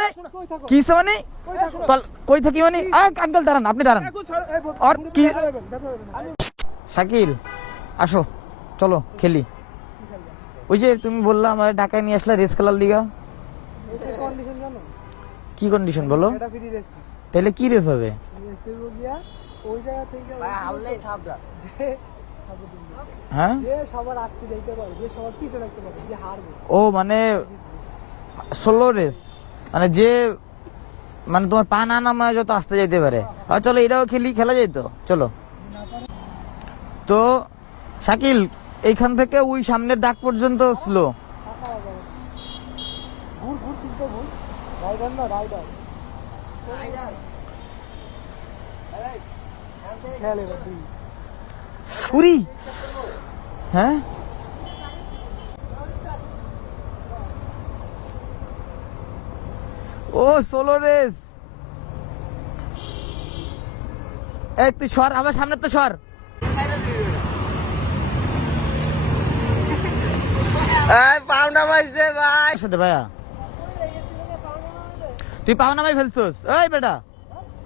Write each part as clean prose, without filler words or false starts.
মানে কিসে মানে কই থাকি মানে আঙ্কেল দাঁড়ান, আপনি দাঁড়ান। আর কি শাকিল আসো চলো খেলি। ওই যে তুমি বললা আমার ঢাকায় নিয়ে আসলে রেস খেলার লিগা। কি কন্ডিশন বলো? তাহলে কি রেস হবে? হ্যাঁ ও মানে সোলো রেস, মানে যে মানে তোমার পা না নামায় যত আসতে যাইতে পারে। চলো এটাও খেলা যায় তো, চলো। তো শাকিল এইখান থেকে ওই সামনের ডাক পর্যন্ত স্লো। হ্যাঁ ও সোলো রেস। এই তুই সর, আমার সামনে তো সর। পাওনা মাইছে ভাই সাথে ভাইয়া, তুই পাওনা মাই ফেলছোস। এই বেটা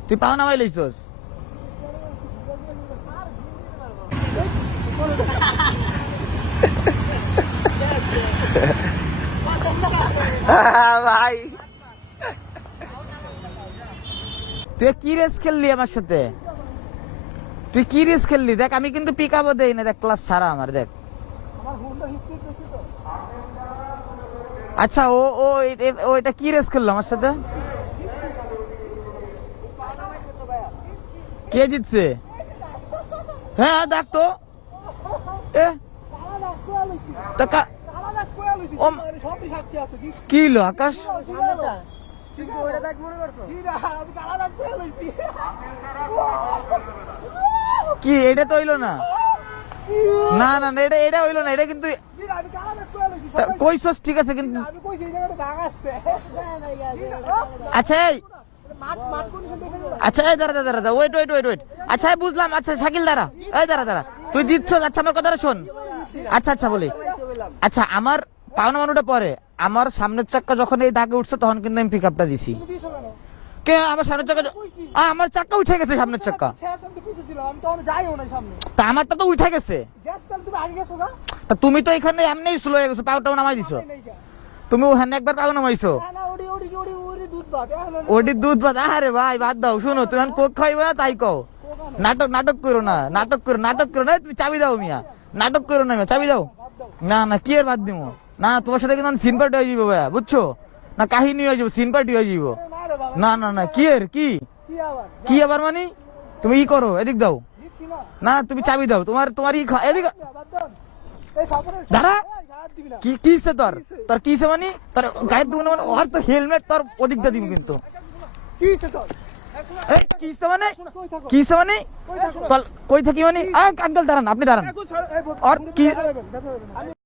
তুই পাওনা মাই লইছোস। ভাই তুই কি রেস খেললি আমার সাথে? তুই কি রেস খেললি? দেখ আমি কিন্তু পিক আপও দেই না, দেখ ক্লাস ছাড়া আমার, দেখ। আচ্ছা ও ও ও এটা কি রেস খেললো আমার সাথে? কে জিতছে? হ্যাঁ দেখ তো কি হলো আকাশ? কি এটা তো হইলো না, না না না এটা হইলো না, এটা কিন্তু কইছস ঠিক আছে কিন্তু। আচ্ছা আচ্ছা এই দাঁড়া ওয়েট ওয়েট ওয়েট ওয়েট। আচ্ছা বুঝলাম। আচ্ছা শাকিল দাঁড়া, এই দাঁড়া তুই জিতছস। আচ্ছা আমার কথাটা শোন। আচ্ছা বলি, আচ্ছা আমার পাওনা মানুটা পরে আমার সামনের চাক্কা যখন এই দাগে উঠছে তখন কিন্তু আমি পিক আপটা দিছি। কে আমার সামনের চাক্কা? আমার চাক্কা উঠে গেছে, সামনের চাক্কা। তা আমারটা তো উঠে গেছে। তা তুমি তো এখানে এমনি স্লো হয়ে গেছো, পাওটাও নামাই দিছো। তুমি ওখানে একবার পাও নামাইছো। ওটির দুধ ভাত। আরে ভাই বাদ দাও, শোনো তুমি এখন কোক খাইবো না তাই কও। নাটক করো না, নাটক করো না। তুমি চাবি দাও মিয়া, নাটক করো না মিয়া, চাবি দাও। না না কি আর বাদ দিব না, তোমার সাথে কিন্তু সিন পার্টি হয়ে যাবো ভাইয়া, বুঝছো না? কাহিনী হয়ে যাবো, সিন পার্টি হয়ে যাবো। না না না কি এর কি আবার মানে তুমি ই করো, এদিক দাও না, তুমি চাবি দাও। তোমার এদিক দাঁড়া। কিসে তোর কিসে মানে তোর গায়ের দুগুলো মানে ওর তো হেলমেট তোর ওদিকটা দিব কিন্তু। কিসে মানে কই থাকি মানে আঙ্কেল দাঁড়ান, আপনি দাঁড়ান। আর কি